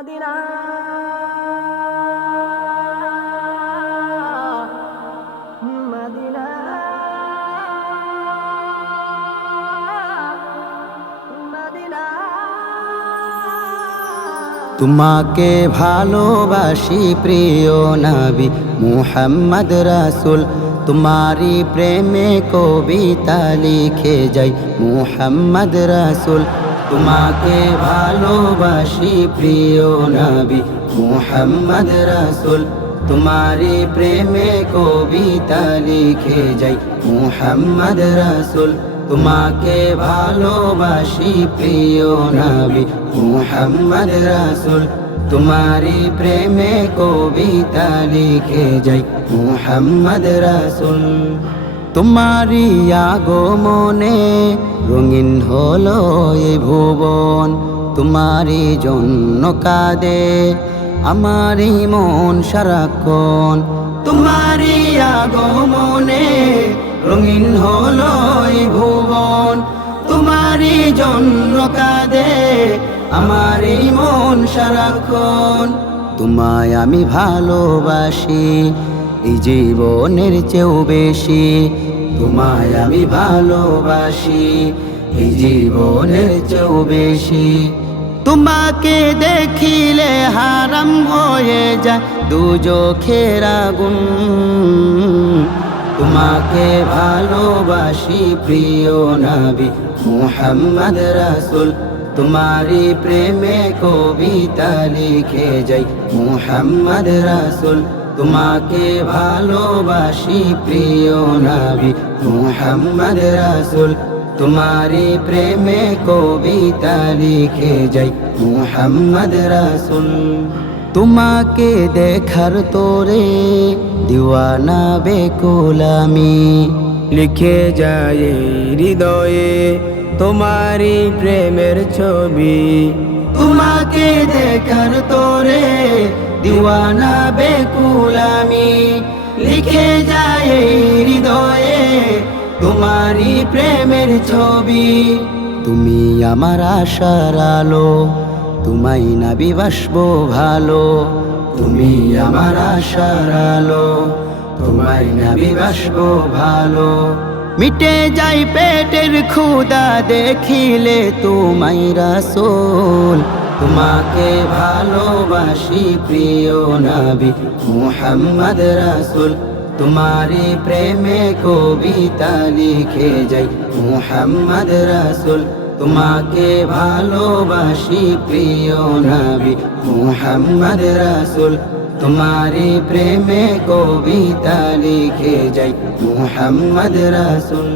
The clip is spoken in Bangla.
মদিনা মদিনা মদিনা তোমাকে ভালোবাসি প্রিয় নবী মুহাম্মদ রাসূল তোমারি প্রেমে কবিতা লিখে যাই মুহাম্মদ রাসূল তোমাকে ভালোবাসি প্রিয় নবী মুহাম্মদ রাসূল তোমারি প্রেমে কবিতা লিখে যাই মুহাম্মদ রাসূল তোমাকে ভালোবাসি প্রিয় নবী মুহাম্মদ রাসূল তোমারি প্রেমে কবিতা লিখে যাই মুহাম্মদ রাসূল তোমারি আগমনে রঙিন হলো এই ভুবন তোমারি জন্য কাঁদে আমারি মন সারাক্ষণ তোমারি আগমনে রঙিন হলো এই ভুবন তোমারি জন্য কাঁদে আমারি মন সারাক্ষণ তোমায় আমি ভালোবাসি এই জীবনের চেয়েও বেশি তোমায় আমি ভালোবাসি এই জীবনের চেয়েও বেশি তোমাকে দেখিলে হারাম হয়ে যায় দুজখের আগুন তোমাকে ভালোবাসি প্রিয় নবী মুহাম্মদ রাসূল তোমারি প্রেমে কবিতা লিখে যাই মুহাম্মদ রাসূল তোমাকে ভালোবাসি প্রিয় নবী মুহাম্মদ রাসূল তোমারি প্রেমে কবিতা লিখে যাই মুহাম্মদ রাসূল তোমাকে দেখার তোরে দিওয়ানা বেকুল আমি লিখে যায় হৃদয়ে তোমারি প্রেমের ছবি তোমাকে দেখার তোরে দিওয়ানা বেকুল আমি লিখে যায় হৃদয়ে তোমারি প্রেমের ছবি তুমি আমার আশার আলো তোমায় নবী বাসবো ভালো তুমি আমার আশার আলো তোমায় নবী বাসবো ভালো মিটে যাই পেটের ক্ষুধা দেখিলে তোমায় রাসূল তোমাকে ভালোবাসি প্রিয় নবী মুহাম্মদ রাসূল তোমারি প্রেমে কবিতা লিখে যাই মুহাম্মদ রাসূল তোমাকে ভালোবাসি প্রিয় নবী মুহাম্মদ রাসূল তোমারি প্রেমে কবিতা লিখে যাই মুহাম্মদ রাসূল।